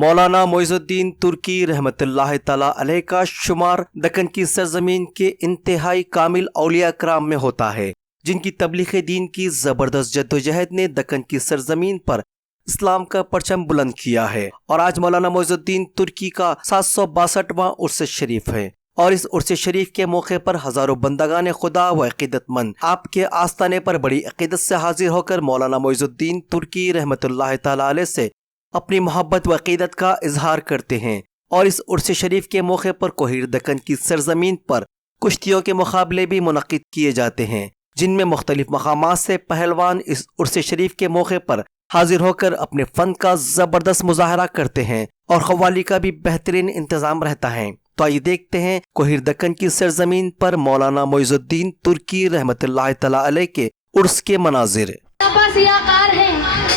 मौलाना मोइजुद्दीन तुर्की रहमतुल्लाह तआला अलैह का शुमार दक्कन की सरजमीन के इंतहाई कामिल औलिया कराम में होता है, जिनकी तबलीग दीन की जबरदस्त जद्दोजहद ने दक्कन की सरजमीन पर इस्लाम का परचम बुलंद किया है। और आज मौलाना मोइजुद्दीन तुर्की का 762वां उर्स शरीफ है और इस उर्स शरीफ के मौके पर हजारों बंदगान खुदा व अकीदतमंद आपके आस्ताने पर बड़ी अकीदत से हाजिर होकर मौलाना मोइजुद्दीन तुर्की रहमतुल्लाह तआला अलैह से अपनी मोहब्बत व अकीदत का इजहार करते हैं। और इस उर्स शरीफ के मौके पर कोहिर दक्कन की सरजमीन पर कुश्तियों के मुकाबले भी मुनक्किद किए जाते हैं, जिनमें मुख्तलिफ मकामात से पहलवान इस उर्स शरीफ के मौके पर हाजिर होकर अपने फन का जबरदस्त मुजाहरा करते हैं और कव्वाली का भी बेहतरीन इंतजाम रहता है। तो आइए देखते हैं कोहिर दक्कन की सरजमीन पर मौलाना मोइजुद्दीन तुर्की रहमतुल्लाह तआला अलैह के उर्स के मनाजिर।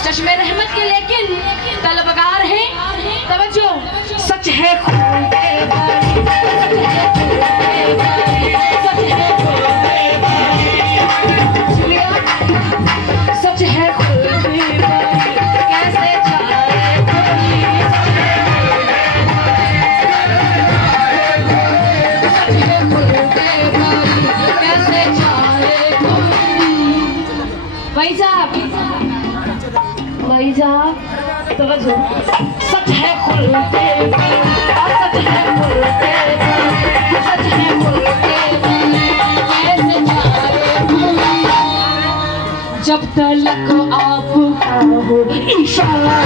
चश्मे रहमत के लेकिन तलबगार हैं, तवज्जो सच है खून के बारी, सच है खून के बारी, कैसे जाए कैसे जाए भाई साहब तवज्जो सच है खुल के सच है खुल के सच है खुल के कैसे जाए जब तलक आप हो इंशाअल्लाह।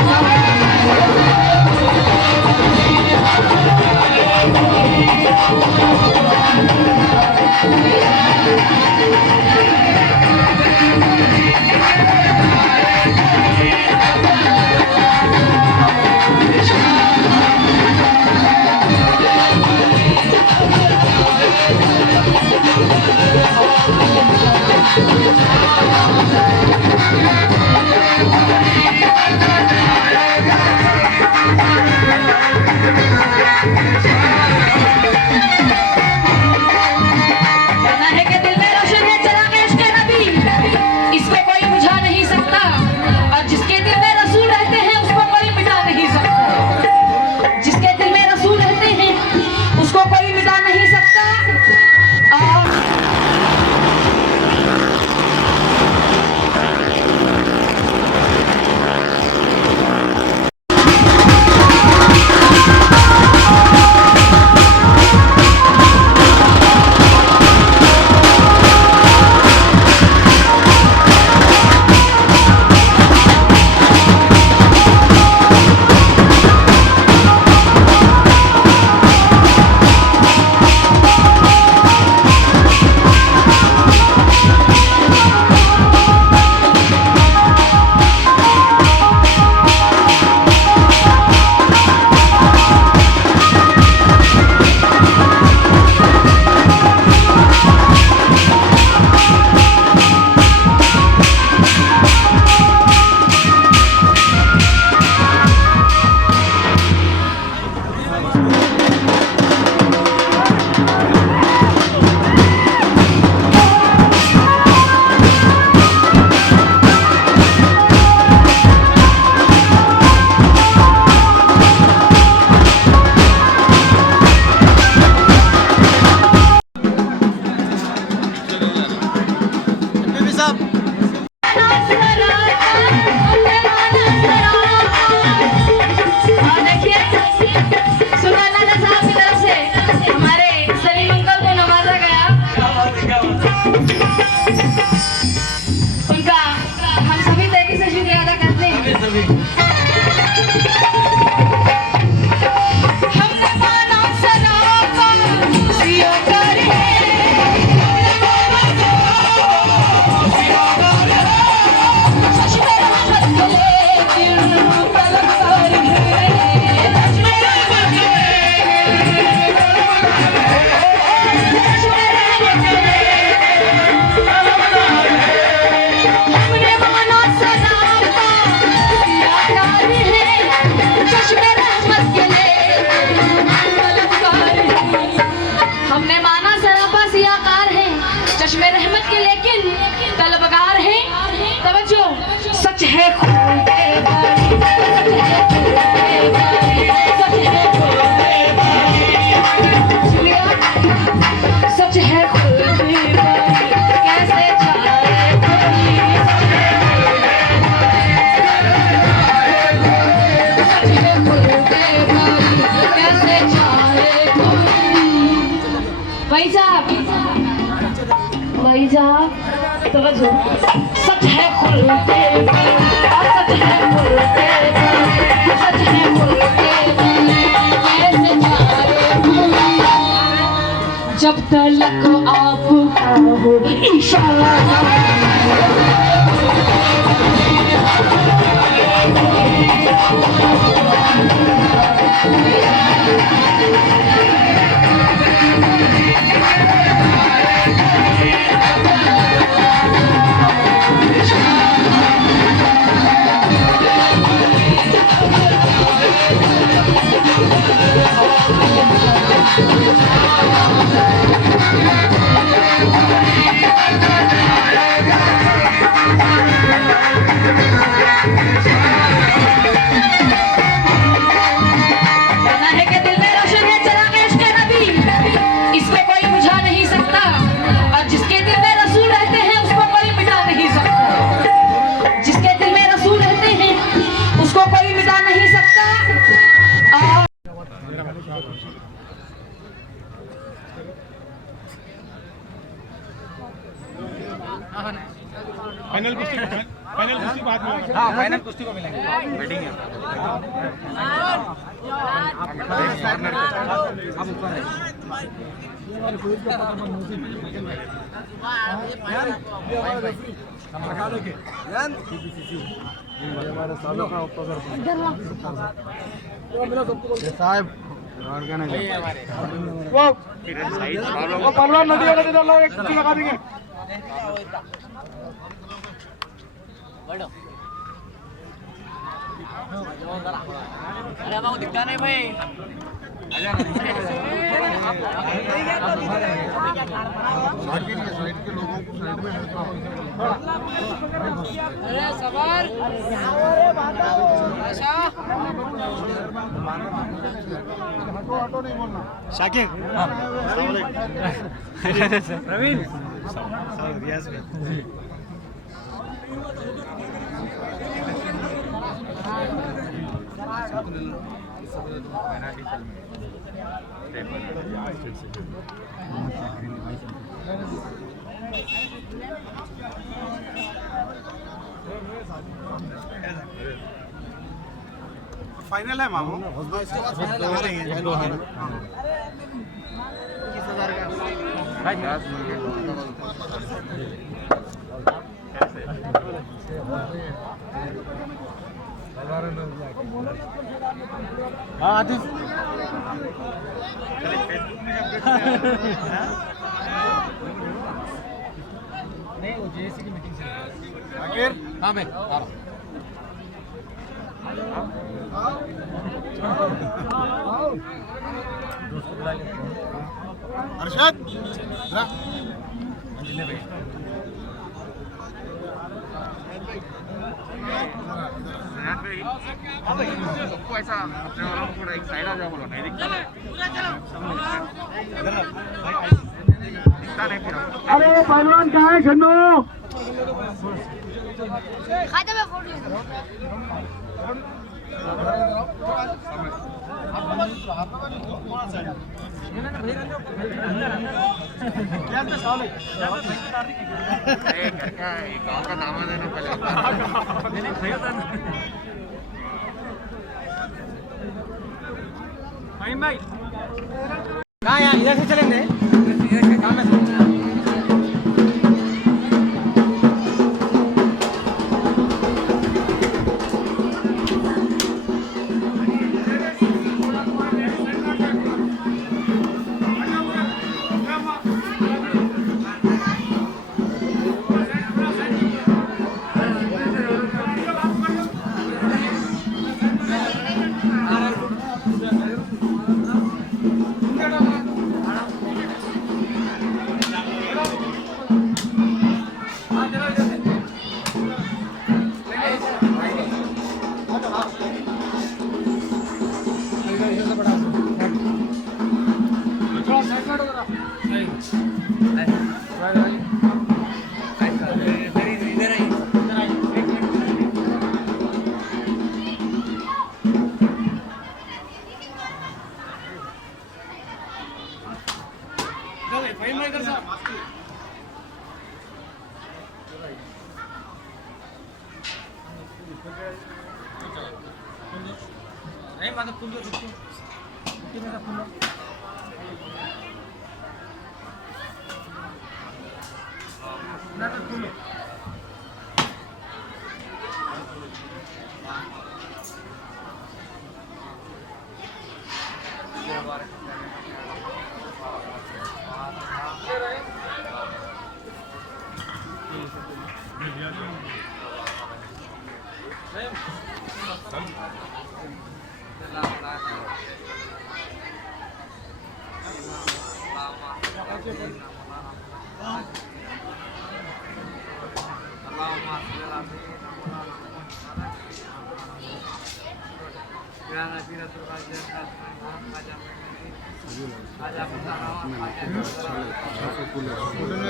चश्मे रहमत के लेकिन तलबगार हैं, तवज्जो सच है खून के बारी, सच है खून के बारी। भाई साहब तवज्जो। सच है खुलते और सच है खुलते, सच है खुलते कैसे जाए जब तलक आपका हो इशारा। फाइनल कुश्ती बाद में होगा। हाँ, फाइनल कुश्ती को मिलेंगे। वेटिंग है। साहब वो पहलवान नदी वाला इधर लाओ, एक कुश्ती लगा देंगे। अरे बाबू दिखता नहीं भाई। अरे सवार शाकिर प्रवीण रियाज में फाइनल है मामू। दो हैं। 21,000 का हाँ आतिफ नहीं वो जेएसी की मीटिंग से आखिर हाँ मैं आ रहा हूँ। अरशद सबको ऐसा अपने वालों को थोड़ा एक साइड आ जाओ, बोलो नहीं दिखता नहीं फिर। अरे पहलवान कहाँ है खन्नू? खाते में फोड़ ले। गाँव का दामाद है ना पहले। भाई कहाँ यहाँ इधर से चलेंगे।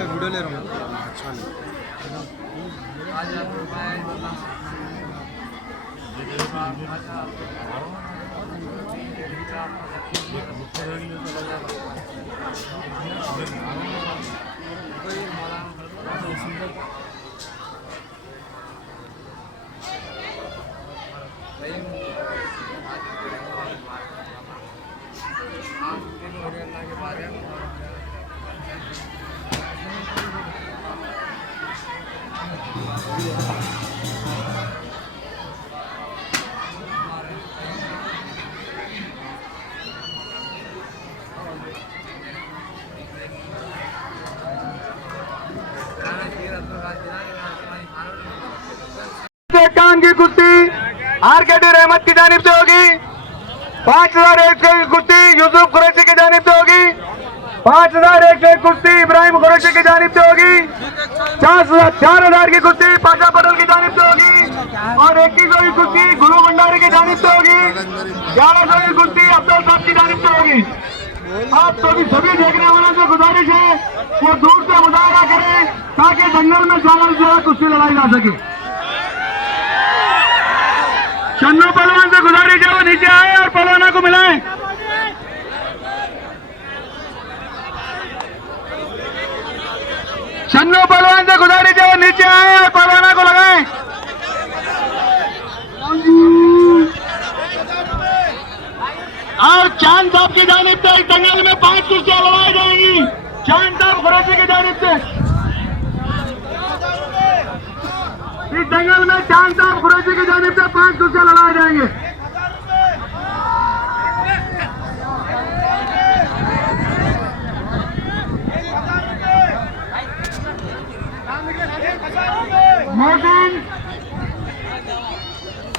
वीडियो ले रहा हूँ। अच्छा नहीं कान की कुश्ती आरकेटी रहमत की जानिब से होगी। 5001 की कुश्ती यूसुफ कुरैशी की जानिब से होगी। 5001 की कुश्ती इब्राहिम कुरैशी की जानिब से होगी। 4000 की कुश्ती पाशा पटेल की जानिब से होगी और 2100 की कुश्ती गुरु भंडारी की जानिब से होगी। 1100 की कुश्ती अब्दुल साहब की जानिब से होगी। आप सभी देखने वालों से गुजारिश है वो दूर से मुजाहरा करें ताकि जंगल में ज्यादा से ज्यादा कुश्ती लड़ाई जा सके। चन्नू पहलवान से गुजारिश है वो नीचे आए और पहलवानों को मिलाएं। चन्नू पहलवान से गुजारिश है वो नीचे आए और पहलवानों को लगाएं। और चांद साहब की जानिब से इस दंगल में 5 कुश्तियां लड़ाई जाएंगी। चांद साहब कुरैशी की जानिब से इस दंगल में चांद साहब कुरैशी की जानिब से 5 कुश्तियां लड़ाए जाएंगे।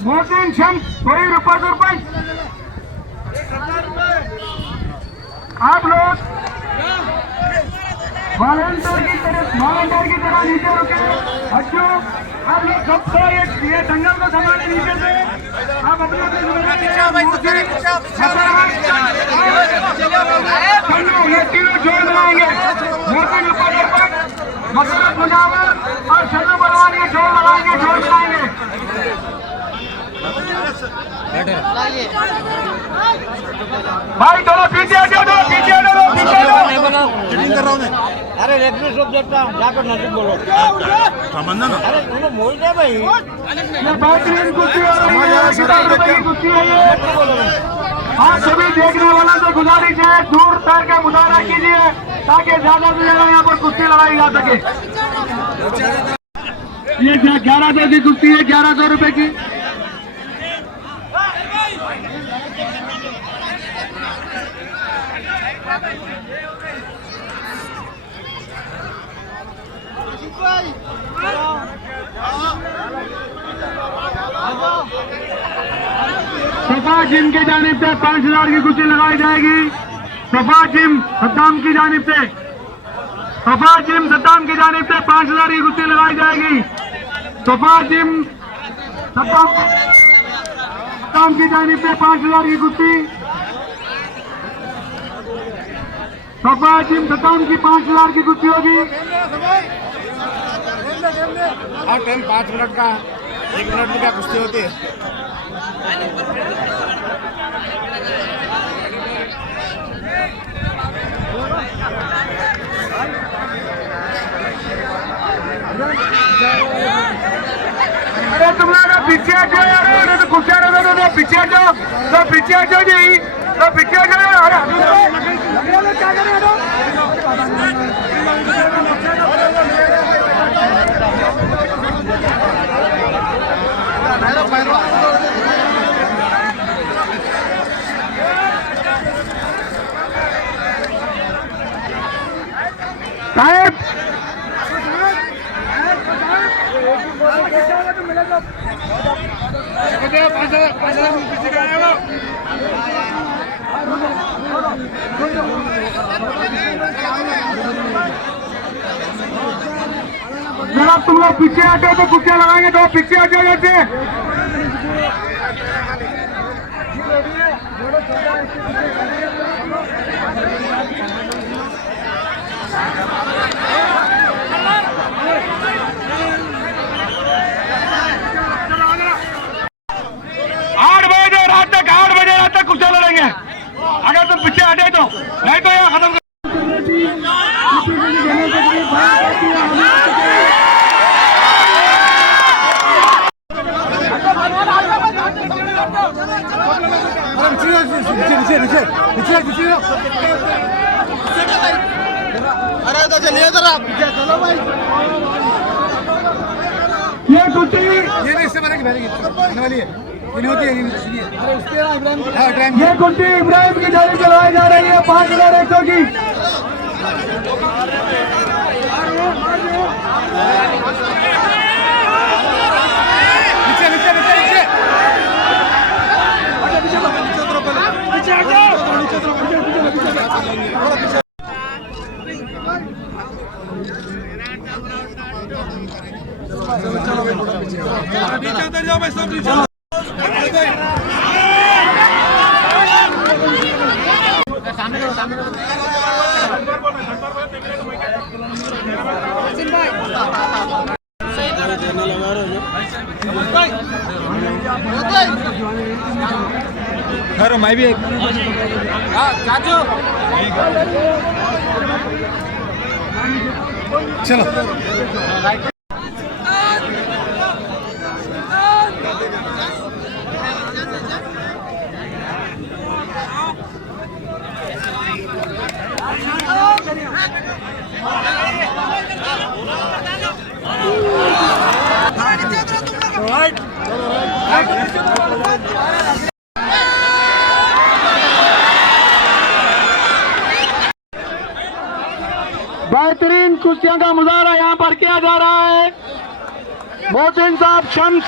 मोहसिन शम्स कोई रुपये आप लोग वॉलंटियर की तरह नीचे रुके। अच्छो आप लोग सबको ये दंगल को संभाले नीचे से। आप अपने ये तीनों जोड़ लगाएंगे। मोहसिन मसरत मुजावर और शन्नू पहलवान ये जोड़ लगाएंगे, जोड़ लगाएंगे। भाई थोड़ा पीछे हटो, पीछे हटो, पीछे हटो। चेकिंग कर रहा हूँ मैं। अरे रेफरी सब देखता हूँ, जाकर नजर बोलो। समझना ना। अरे तुम बोल दे भाई। ये बेहतरीन कुश्ती हो रही है, की कुश्ती है ये। आप सभी देखने वालों से गुजारिश है दूर तक के मुजाहरा कीजिए ताकि ज्यादा से ज्यादा यहाँ पर कुश्ती लड़ाई जा सके। ये 1100 की कुश्ती है, 1100 रुपए की। सफा जिम की जानिब से 5000 की कुश्ती लगाई जाएगी। सफा जिम सद्दाम की जानिब से, सफा जिम सद्दाम की जानिब से 5000 की कुश्ती लगाई जाएगी। सफा जिम सद्दाम की जानिब से 5000 की कुश्ती। सफा जिम सद्दाम की 5000 की कुश्ती होगी। हाँ टाइम 5 मिनट का, 1 मिनट में क्या कुश्ती होती है। पीछे आ जाओ यार, तो कुछ तो पीछे आ जाओ, तो पीछे आ जाओ जी, तो पीछे आ जाओ। अरे क्या कर रहे हो? साहब जनाब तुम लोग पीछे आ जाओ तो कुर्सियां लगाएंगे, तो पीछे आ जाओ जैसे। आठ बजे रात तक कुर्सियां लड़ेंगे, अगर तुम पीछे हटे तो, नहीं तो यहाँ खत्म। अरे तो चलिए जरा पीछे चलो भाई। ये कुर्सी ये नहीं इससे बनेगी वाली है, ये नहीं होती है, ये कुर्सी इब्राहिम की जानिब चलाई जा रही है 5100 की। नीचे नीचे नीचे नीचे नीचे उतर जाओ भाई, सब नीचे। खैर मैं भी एक चलो बेहतरीन कुश्तियों का मुजाहरा यहाँ पर किया जा रहा है। मोहसिन साहब शम्स